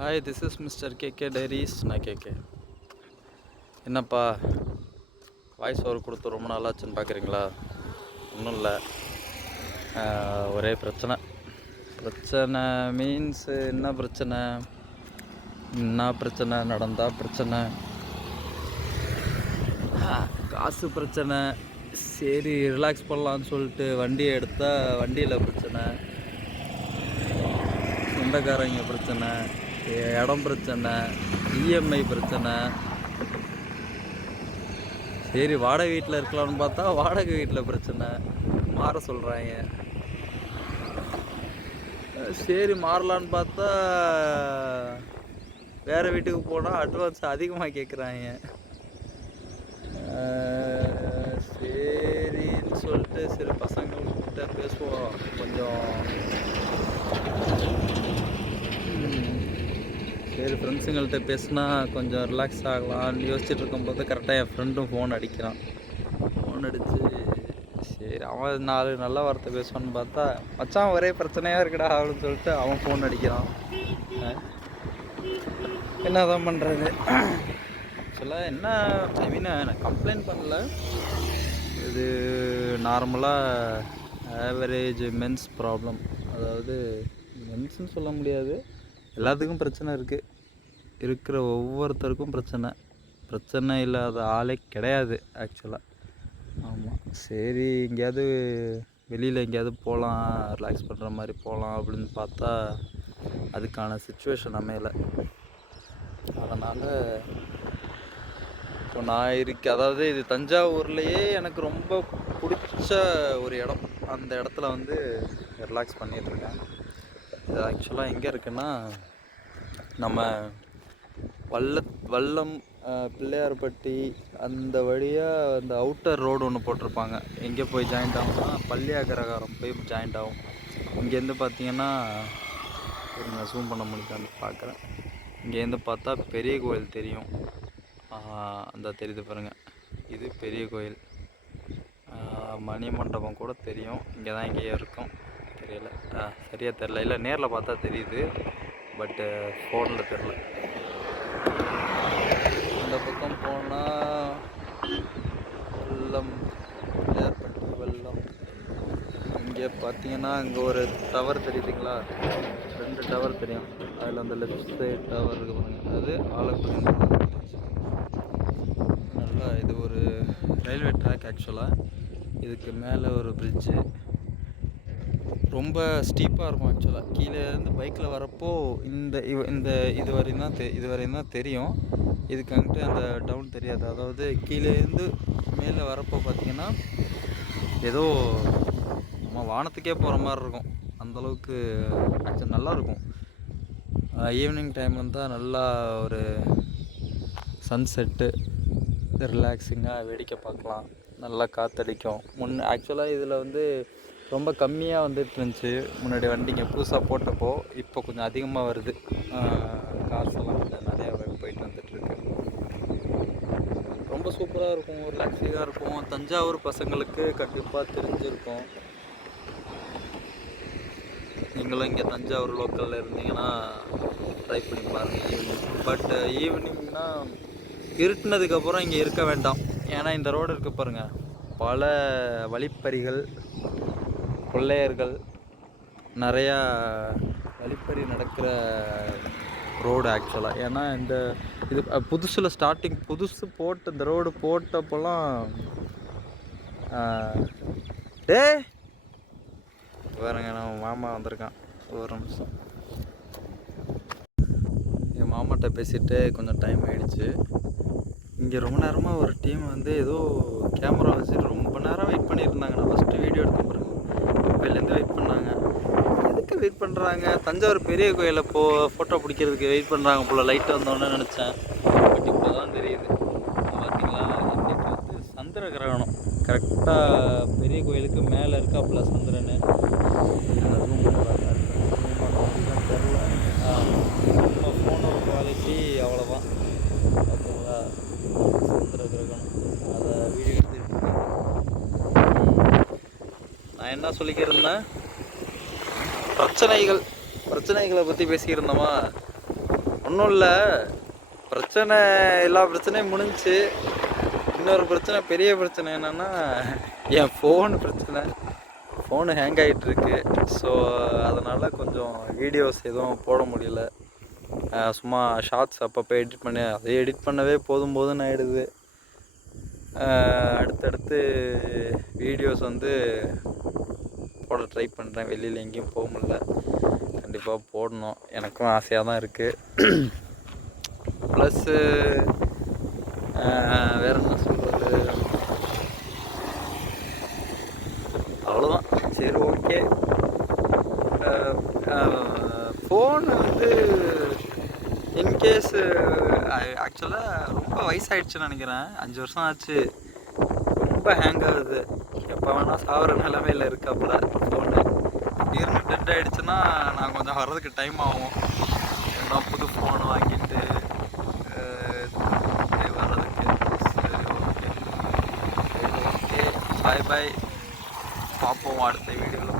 Hi, this is mister K K diaries. நான் K K. என்னப்பா voice over கொடுத்து ரொம்ப நாளாச்சுன்னு பார்க்குறீங்களா? ஒன்றும் இல்லை, ஒரே பிரச்சனை. பிரச்சனை மீன்ஸ் என்ன பிரச்சனை? என்ன பிரச்சனை நடந்தால் பிரச்சனை, காசு பிரச்சனை. சரி ரிலாக்ஸ் பண்ணலான்னு சொல்லிட்டு வண்டியை எடுத்தால் வண்டியில் பிரச்சனை, சொந்தக்காரங்க பிரச்சனை, இடம் பிரச்சனை, இஎம்ஐ பிரச்சனை. சரி வாடகை வீட்டில் இருக்கலாம்னு பார்த்தா வாடகை வீட்டில் பிரச்சனை, மாற சொல்கிறாங்க. சரி மாறலான்னு பார்த்தா வேறு வீட்டுக்கு போனால் அட்வான்ஸ் அதிகமாக கேட்குறாங்க. சரின்னு சொல்லிட்டு சரி பசங்கள்கிட்ட பேசுவோம், கொஞ்சம் சரி ஃப்ரெண்ட்ஸுங்கள்கிட்ட பேசினா கொஞ்சம் ரிலாக்ஸ் ஆகலான்னு யோசிச்சுட்டு இருக்கும்போது கரெக்டாக என் ஃப்ரெண்டும் ஃபோன் அடிக்கிறான். ஃபோன் அடித்து சரி அவன் 4 நல்ல வார்த்தை பேசுவான்னு பார்த்தா மச்சான் ஒரே பிரச்சனையாக இருக்குடா அப்படின்னு சொல்லிட்டு அவன் ஃபோன் அடிக்கிறான். என்ன தான் பண்ணுறது? ஆக்சுவலாக என்ன ஐ மீன் நான் கம்ப்ளைண்ட் பண்ணல, இது நார்மலாக ஆவரேஜ் மென்ஸ் ப்ராப்ளம். அதாவது மென்ஸ்ன்னு சொல்ல முடியாது, எல்லாத்துக்கும் பிரச்சனை இருக்குது. இருக்கிற ஒவ்வொருத்தருக்கும் பிரச்சனை இல்லாத ஆளே கிடையாது ஆக்சுவலாக. ஆமாம், சரி எங்கேயாவது வெளியில் எங்கேயாவது போகலாம், ரிலாக்ஸ் பண்ணுற மாதிரி போகலாம் அப்படின்னு பார்த்தா அதுக்கான சுச்சுவேஷன் அமையலை. அதனால் இப்போ நான் அதாவது இது தஞ்சாவூர்லேயே எனக்கு ரொம்ப பிடிச்ச ஒரு இடம். அந்த இடத்துல வந்து ரிலாக்ஸ் பண்ணிகிட்ருக்கேன். இது ஆக்சுவலாக எங்கே இருக்குன்னா, நம்ம வல்லம் பிள்ளையார்பட்டி அந்த வழியாக அந்த அவுட்டர் ரோடு ஒன்று போட்டிருப்பாங்க. எங்கே போய் ஜாயிண்ட் ஆகும்னா பள்ளியாகரகாரம் போய் ஜாயிண்ட் ஆகும். இங்கேருந்து பார்த்தீங்கன்னா நான் ஜூம் பண்ண முடியுதான்னு பார்க்குறேன். இங்கேருந்து பார்த்தா பெரிய கோயில் தெரியும். அந்த தெரியுது பாருங்கள், இது பெரிய கோயில். மணி மண்டபம் கூட தெரியும். இங்கே தான் எங்கேயோ இருக்கும், தெரியல, சரியாக தெரில. இல்லை நேரில் பார்த்தா தெரியுது, பட்டு ஃபோனில் தெரில. இந்த பக்கம் போனால் வெள்ளம், பிள்ளையார்பட்டி வெள்ளம். இங்கே பார்த்தீங்கன்னா இங்கே ஒரு டவர் தெரியுதுங்களா? 2 டவர் தெரியும். அதில் அந்த லெஃப்ட் சைடு டவர் இருக்கு பாருங்க, அது ஆலக்குடி. நல்லா இது ஒரு ரயில்வே ட்ராக் ஆக்சுவலாக. இதுக்கு மேலே ஒரு பிரிட்ஜு, ரொம்ப ஸ்டீப்பாக இருக்கும் ஆக்சுவலாக. கீழே இருந்து பைக்கில் வரப்போ இது வரையும் தான் தெரியும். இதுக்கு அங்கிட்டு அந்த டவுன் தெரியாது. அதாவது கீழேருந்து மேலே வரப்போ பார்த்திங்கன்னா ஏதோ நம்ம வானத்துக்கே போகிற மாதிரி இருக்கும். அந்தளவுக்கு ஆக்சுவல் நல்லாயிருக்கும். ஈவினிங் டைம் வந்தால் நல்லா ஒரு சன்செட்டு ரிலாக்ஸிங்காக வேடிக்கை பார்க்கலாம், நல்லா காற்றடிக்கும். ஆக்சுவலாக இதில் வந்து ரொம்ப கம்மியாக வந்துட்டு இருந்துச்சு முன்னாடி வண்டிங்க புதுசாக போட்டப்போ. இப்போ கொஞ்சம் அதிகமாக வருது. கார்ஸ் எல்லாம் கொஞ்சம் நிறையா போயிட்டு வந்துட்டுருக்கு. ரொம்ப சூப்பராக இருக்கும், ரிலாக்ஸிங்காக இருக்கும். தஞ்சாவூர் பசங்களுக்கு கண்டிப்பாக தெரிஞ்சிருக்கும். நீங்களும் இங்கே தஞ்சாவூர் லோக்கலில் இருந்தீங்கன்னா ட்ரை பண்ணி பாருங்கள் ஈவினிங். பட் ஈவினிங்னா இருட்டினதுக்கப்புறம் இங்கே இருக்க வேண்டாம். ஏன்னா இந்த ரோடு இருக்க பாருங்கள், பல வழிப்பறிகள், கொள்ளையர்கள், நிறையா வழிப்பறி நடக்கிற ரோடு ஆக்சுவலாக. ஏன்னா இது புதுசில் புதுசு போட்டு இந்த ரோடு போட்டப்போலாம் பாருங்க, நம்ம மாமா வந்திருக்கான். ஒரு நிமிஷம், என் மாமாட்ட பேசிட்டு கொஞ்சம் டைம் ஆகிடுச்சு. இங்கே ரொம்ப நேரமாக ஒரு டீம் வந்து ஏதோ கேமரா வச்சுட்டு ரொம்ப நேரம் வெயிட் பண்ணியிருந்தாங்க. நான் ஃபஸ்ட்டு வீடியோ எடுத்த பிறகு இப்போலேருந்து வெயிட் பண்ணாங்க. எதுக்கு வெயிட் பண்ணுறாங்க? தஞ்சாவூர் பெரிய கோயிலில் ஃபோட்டோ பிடிக்கிறதுக்கு வெயிட் பண்ணுறாங்க போல். லைட்டு வந்தோன்னு நினச்சேன், பட் இப்போ தான் தெரியுது. பார்த்தீங்களா, இன்றைக்கி வந்து சந்திர கிரகணம். கரெக்டாக பெரிய கோயிலுக்கு மேலே இருக்காப்புல சந்திரன். தெரில, நம்ம ஃபோனோட குவாலிட்டி அவ்வளோதான். பார்த்தீங்களா, சந்திர கிரகணம். அதை வீடியோ எடுத்துகிட்டு நான் என்ன சொல்லிக்கிருந்தேன், பிரச்சனைகளை பற்றி பேசியிருந்தோமா? ஒன்றும் இல்லை, பிரச்சனை எல்லா பிரச்சனையும் முடிஞ்சுச்சு. இன்னொரு பிரச்சனை, பெரிய பிரச்சனை என்னென்னா என் ஃபோனு பிரச்சனை. ஃபோனு ஹேங் ஆகிட்டுருக்கு. ஸோ அதனால் கொஞ்சம் வீடியோஸ் எதுவும் போட முடியல. சும்மா ஷார்ட்ஸ் அப்பப்போ எடிட் பண்ணி, அதை எடிட் பண்ணவே போதும்னு ஆகிடுது. அடுத்தடுத்து வீடியோஸ் வந்து போட ட்ரை பண்ணுறேன். வெளியில் எங்கேயும் போக முடியல, கண்டிப்பாக போடணும். எனக்கும் ஆசையாக தான் இருக்குது. ப்ளஸ்ஸு வேறு என்ன சொல்கிறது, அவ்வளோதான். சரி, ஓகே. ஃபோன் வந்து இன்கேஸு ஆக்சுவலாக ரொம்ப வயசாகிடுச்சுன்னு நினைக்கிறேன். 5 வருஷம் ஆச்சு. ரொம்ப ஹேங் ஆகுது. எப்போ வேணால் சாகிற நிலைமையில் இருக்காப்புல ஃபோனு. திடீர்னு டெட் ஆகிடுச்சுன்னா நான் கொஞ்சம் வர்றதுக்கு டைம் ஆகும். ஏன்னா புது ஃபோன் வாங்கிட்டு வர்றதுக்கு. ஓகே, பாய் பாய். பார்ப்போம் அடுத்த வீடியோவில்.